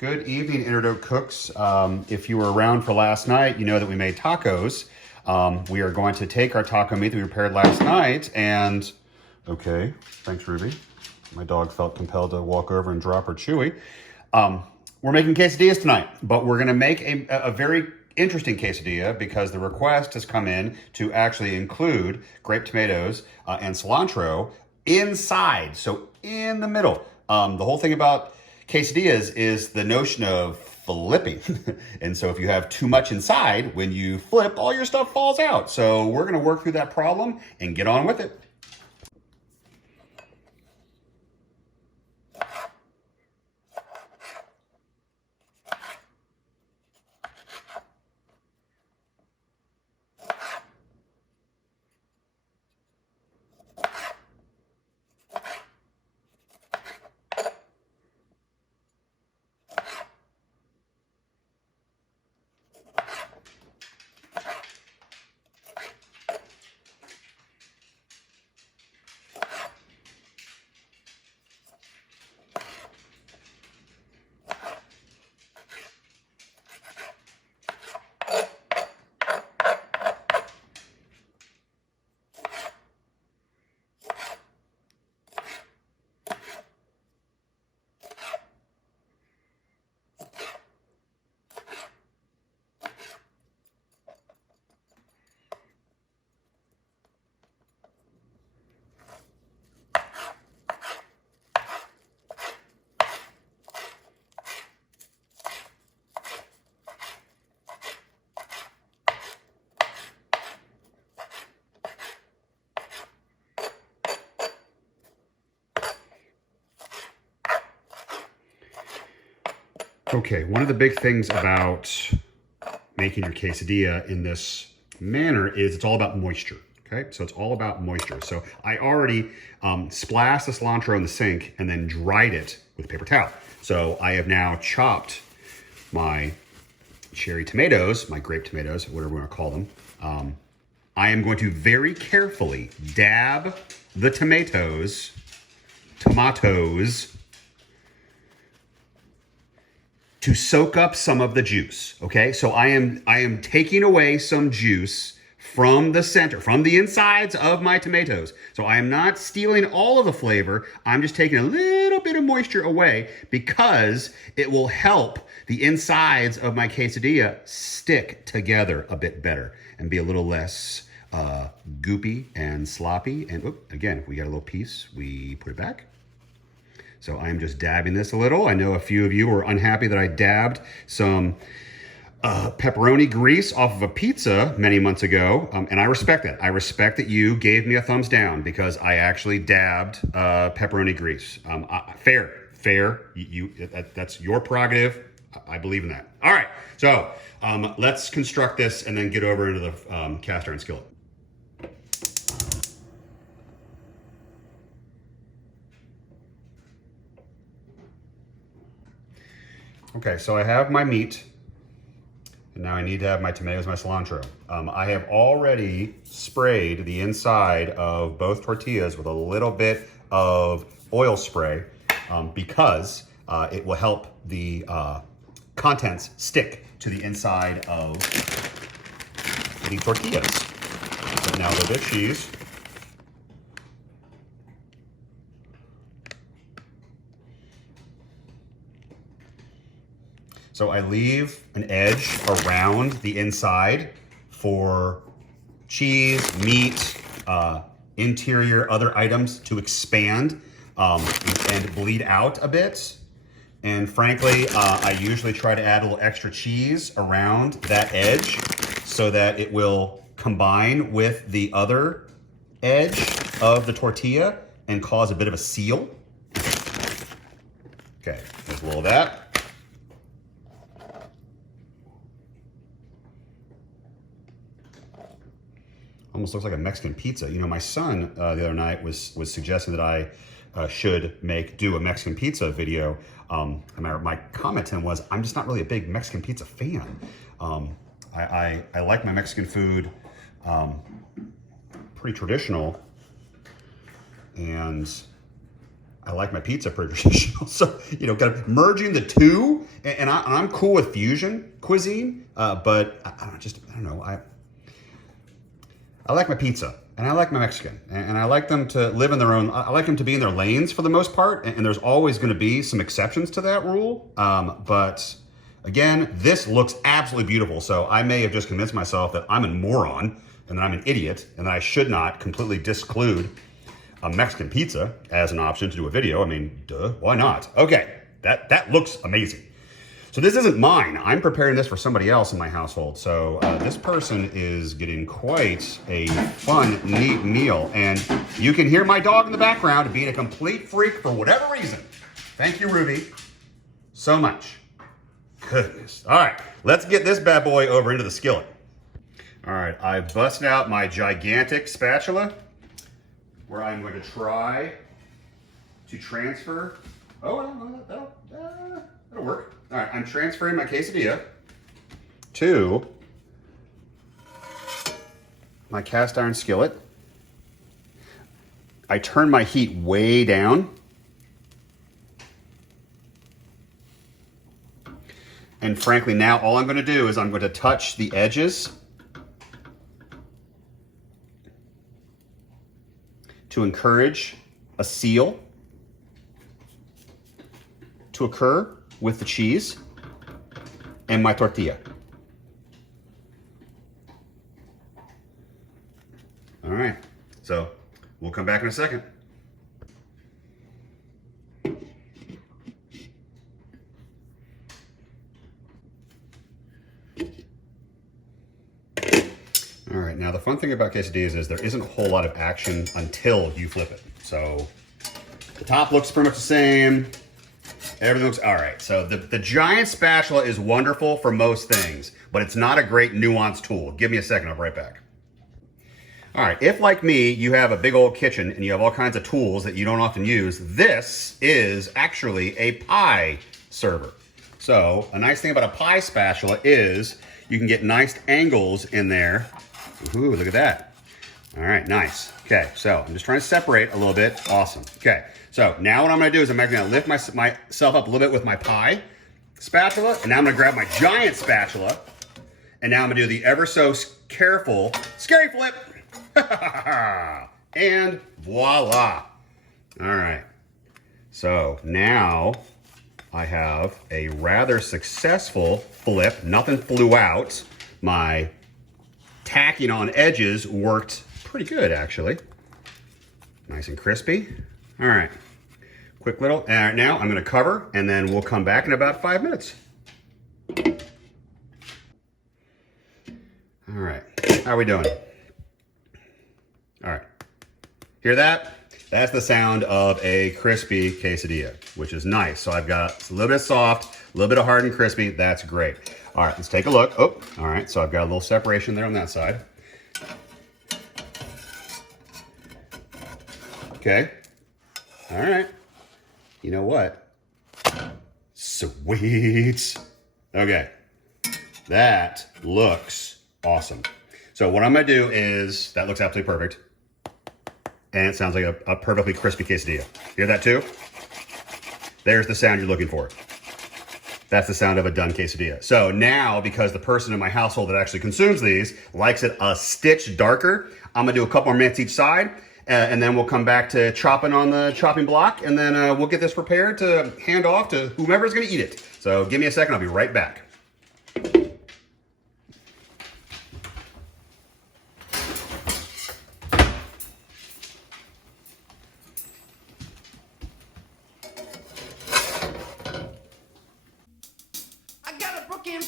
Good evening, Doak cooks. If you were around for last night, you know that we made tacos. We are going to take our taco meat that we prepared last night and, okay, thanks Ruby. My dog felt compelled to walk over and drop her Chewy. We're making quesadillas tonight, but we're gonna make a very interesting quesadilla because the request has come in to actually include grape tomatoes and cilantro inside, so in the middle. The whole thing about quesadillas is the notion of flipping. And so if you have too much inside, when you flip, all your stuff falls out. So we're gonna work through that problem and get on with it. Okay, one of the big things about making your quesadilla in this manner is it's all about moisture, okay? So it's all about moisture. So I already splashed the cilantro in the sink and then dried it with a paper towel. So I have now chopped my cherry tomatoes, my grape tomatoes, whatever we want to call them. I am going to very carefully dab the tomatoes, to soak up some of the juice, okay? So I am taking away some juice from the center, from the insides of my tomatoes. So I am not stealing all of the flavor. I'm just taking a little bit of moisture away because it will help the insides of my quesadilla stick together a bit better and be a little less goopy and sloppy. And again, if we got a little piece, we put it back. So I'm just dabbing this a little. I know a few of you were unhappy that I dabbed some pepperoni grease off of a pizza many months ago, and I respect that. I respect that you gave me a thumbs down because I actually dabbed pepperoni grease. Fair. That's your prerogative. I believe in that. All right, so let's construct this and then get over into the cast iron skillet. Okay, so I have my meat, and now I need to have my tomatoes, my cilantro. I have already sprayed the inside of both tortillas with a little bit of oil spray because it will help the contents stick to the inside of the tortillas. So now a little bit of cheese. So I leave an edge around the inside for cheese, meat, interior, other items to expand and bleed out a bit. And frankly, I usually try to add a little extra cheese around that edge so that it will combine with the other edge of the tortilla and cause a bit of a seal. Okay, there's a little of that. Almost looks like a Mexican pizza. You know, my son the other night was suggesting that I should do a Mexican pizza video. And my comment to him was, I'm just not really a big Mexican pizza fan. I like my Mexican food pretty traditional, and I like my pizza pretty traditional. So, you know, kind of merging the two, and I'm cool with fusion cuisine, but I don't know. I like my pizza, and I like my Mexican, and I like them to live in their own, I like them to be in their lanes for the most part, and there's always going to be some exceptions to that rule, but again, this looks absolutely beautiful, so I may have just convinced myself that I'm a moron, and that I'm an idiot, and that I should not completely disclude a Mexican pizza as an option to do a video. I mean, duh, why not? Okay, that looks amazing. So this isn't mine. I'm preparing this for somebody else in my household. So this person is getting quite a fun, neat meal. And you can hear my dog in the background being a complete freak for whatever reason. Thank you, Ruby, so much. Goodness. All right, let's get this bad boy over into the skillet. All right, I've busted out my gigantic spatula where I'm going to try to transfer. Oh, no, that'll work. All right, I'm transferring my quesadilla to my cast iron skillet. I turn my heat way down. And frankly, now all I'm going to do is I'm going to touch the edges to encourage a seal to occur with the cheese and my tortilla. All right, so we'll come back in a second. All right, now the fun thing about quesadillas is there isn't a whole lot of action until you flip it. So the top looks pretty much the same. Everything looks all right. So the giant spatula is wonderful for most things, but it's not a great nuanced tool. Give me a second, I'll be right back. All right, if like me, you have a big old kitchen and you have all kinds of tools that you don't often use, this is actually a pie server. So a nice thing about a pie spatula is you can get nice angles in there. Ooh, look at that. All right, nice. Okay, so I'm just trying to separate a little bit. Awesome. Okay, so now what I'm gonna do is I'm actually gonna lift myself up a little bit with my pie spatula, and now I'm gonna grab my giant spatula, and now I'm gonna do the ever so careful scary flip. And voila. All right, so now I have a rather successful flip. Nothing flew out. My tacking on edges worked pretty good, actually. Nice and crispy. All right, quick little, now I'm gonna cover and then we'll come back in about 5 minutes. All right, how are we doing? All right, hear that? That's the sound of a crispy quesadilla, which is nice. So I've got a little bit soft, a little bit of hard and crispy. That's great. All right, let's take a look. Oh, all right, so I've got a little separation there on that side. Okay, all right. You know what? Sweet. Okay, that looks awesome. So what I'm gonna do is, that looks absolutely perfect. And it sounds like a perfectly crispy quesadilla. Hear that too? There's the sound you're looking for. That's the sound of a done quesadilla. So now, because the person in my household that actually consumes these likes it a stitch darker, I'm gonna do a couple more minutes each side, and then we'll come back to chopping on the chopping block, and then we'll get this prepared to hand off to whomever's gonna eat it. So give me a second, I'll be right back. Broken